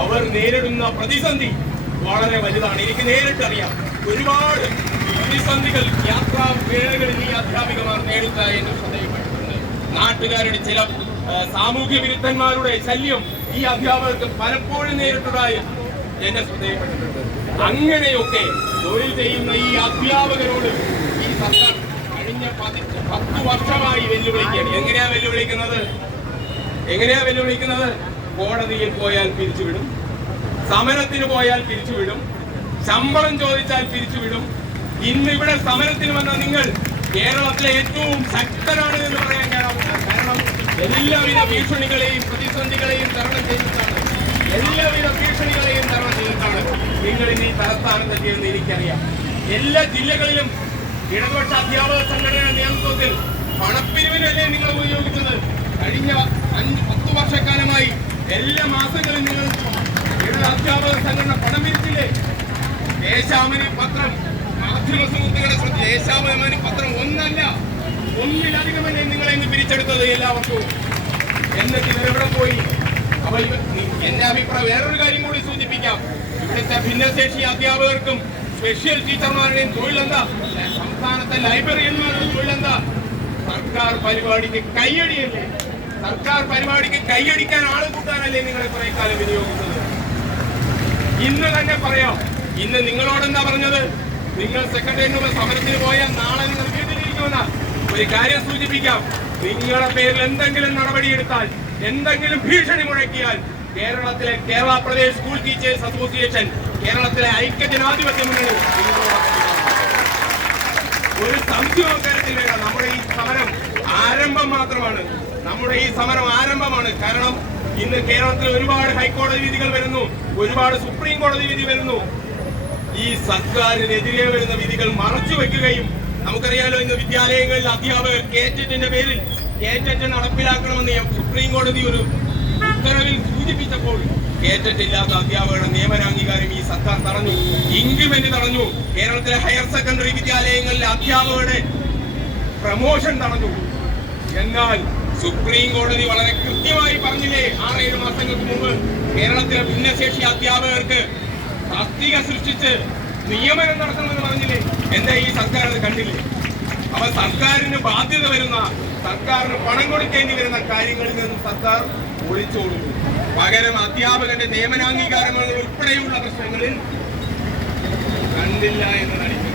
അവർ നേരിടുന്ന പ്രതിസന്ധി വളരെ വലുതാണ്. എനിക്ക് നേരിട്ടറിയാം ഒരുപാട് പ്രതിസന്ധികൾ യാത്രാ വേളകളിൽ ഈ അധ്യാപികമാർ നേരിട്ടതായി എന്ന് ശ്രദ്ധയിൽപ്പെട്ടിട്ടുണ്ട്. നാട്ടുകാരുടെ ചില സാമൂഹ്യ വിരുദ്ധന്മാരുടെ ശല്യം ഈ അധ്യാപകർക്ക് പലപ്പോഴും നേരിട്ടതായി എന്നെ ശ്രദ്ധയിൽപ്പെട്ടിട്ടുണ്ട്. അങ്ങനെയൊക്കെ തൊഴിൽ ചെയ്യുന്ന ഈ അധ്യാപകരോട് ഈ സർക്കാർ കഴിഞ്ഞ പതിറ്റ് പത്ത് വർഷമായി വെല്ലുവിളിക്കുകയാണ്. എങ്ങനെയാ വെല്ലുവിളിക്കുന്നത്? എങ്ങനെയാ വെല്ലുവിളിക്കുന്നത്? കോടതിയിൽ പോയാൽ പിരിച്ചുവിടും. സമരത്തിന് പോയാൽ പിരിച്ചുവിടും. ശമ്പളം ചോദിച്ചാൽ പിരിച്ചുവിടും. ഇന്ന് ഇവിടെ സമരത്തിന് വന്ന നിങ്ങൾ കേരളത്തിലെ ഏറ്റവും ശക്തരാണ് എന്ന് പറയാൻ കാരണം എല്ലാവിധ ഭീഷണികളെയും പ്രതിസന്ധികളെയും തരണം ചെയ്തിട്ടാണ്. എല്ലാവിധ ഭീഷണികളെയും തരണം ചെയ്തിട്ടാണ് നിങ്ങൾ ഇനി തലസ്ഥാനം തലസ്ഥാനത്തെത്തിയെന്ന് എനിക്കറിയാം. എല്ലാ ജില്ലകളിലും ഇടതുപക്ഷ അധ്യാപക സംഘടനയുടെ എല്ലാ മാസങ്ങളും നിങ്ങൾ ഇവിടെ അധ്യാപക സംഘടന പണം പിരിച്ചില്ലേ പത്രം മാധ്യമ സുഹൃത്തുക്കളെ ശ്രദ്ധ ദേശാമനി പത്രം ഒന്നല്ല ഒന്നിലധികമല്ലേ നിങ്ങളെ ഇന്ന് പിരിച്ചെടുത്തത് എല്ലാവർക്കും? എന്നിട്ട് ഇവരെവിടെ പോയി? അപ്പൊ എന്റെ അഭിപ്രായം വേറൊരു കാര്യം കൂടി സൂചിപ്പിക്കാം. ഇവിടുത്തെ ഭിന്നശേഷി അധ്യാപകർക്കും സ്പെഷ്യൽ ടീച്ചർമാരുടെയും തൊഴിലെന്താ? സംസ്ഥാനത്തെ ലൈബ്രറിയന്മാരുടെ തൊഴിലെന്താ? സർക്കാർ പരിപാടിക്ക് കൈയടിയല്ലേ സർക്കാർ പരിപാടിക്ക് കൈയടിക്കാൻ ആൾ കൂട്ടാനല്ലേ നിങ്ങളെ കുറെ കാലം വിനിയോഗിച്ചത്? ഇന്ന് തന്നെ പറയാം. ഇന്ന് നിങ്ങളോട് എന്താ പറഞ്ഞത്? നിങ്ങൾ സെക്രട്ടറിയുടെ മുമ്പ് സമരത്തിന് പോയാൽ നാളെ നിങ്ങൾ വീട്ടിലിരിക്കുമെന്ന. ഒരു കാര്യം സൂചിപ്പിക്കാം. നിങ്ങളുടെ പേരിൽ എന്തെങ്കിലും നടപടിയെടുത്താൽ എന്തെങ്കിലും ഭീഷണി മുഴക്കിയാൽ കേരളത്തിലെ Kerala Pradesh school teachers association കേരളത്തിലെ ഐക്യ ജനാധിപത്യ മുന്നണി ഒരു സംശയവും കാര്യത്തിൽ വേണ്ട നമ്മുടെ ഈ സമരം ആരംഭം മാത്രമാണ്. നമ്മുടെ ഈ സമരം ആരംഭമാണ്. കാരണം ഇന്ന് കേരളത്തിൽ ഒരുപാട് ഹൈക്കോടതി വിധികൾ വരുന്നു. ഒരുപാട് സുപ്രീം കോടതി വിധി വരുന്നു. ഈ സർക്കാരിനെതിരെ വരുന്ന വിധികൾ മറച്ചു വെക്കുകയും നമുക്കറിയാലോ ഇന്ന് വിദ്യാലയങ്ങളിൽ അധ്യാപകർ കേറ്ററ്റിന്റെ പേരിൽ കേറ്ററ്റ് നടപ്പിലാക്കണമെന്ന് സുപ്രീം കോടതി ഒരു ഉത്തരവിൽ സൂചിപ്പിച്ചപ്പോൾ കേറ്ററ്റില്ലാത്ത അധ്യാപകരുടെ നിയമനാംഗീകാരം ഈ സർക്കാർ തടഞ്ഞു. ഇൻക്രിമെന്റ് തടഞ്ഞു. കേരളത്തിലെ ഹയർ സെക്കൻഡറി വിദ്യാലയങ്ങളിലെ അധ്യാപകരുടെ പ്രമോഷൻ തടഞ്ഞു. എന്നാൽ സുപ്രീം കോടതി വളരെ കൃത്യമായി പറഞ്ഞില്ലേ? ആറേഴ് മാസങ്ങൾക്ക് മുമ്പ് കേരളത്തിലെ ഭിന്നശേഷി അധ്യാപകർക്ക് തസ്തിക സൃഷ്ടിച്ച് നിയമനം നടത്തണമെന്ന് പറഞ്ഞില്ലേ? എന്താ ഈ സർക്കാർ അത് കണ്ടില്ലേ? അപ്പൊ സർക്കാരിന് ബാധ്യത വരുന്ന സർക്കാരിന് പണം കൊടുക്കേണ്ടി വരുന്ന കാര്യങ്ങളിൽ നിന്നും സർക്കാർ ഒളിച്ചോടുന്നു. പകരം അധ്യാപകന്റെ നിയമനാംഗീകാരങ്ങൾ ഉൾപ്പെടെയുള്ള പ്രശ്നങ്ങളിൽ കണ്ടില്ല എന്ന് നടിക്കുന്നു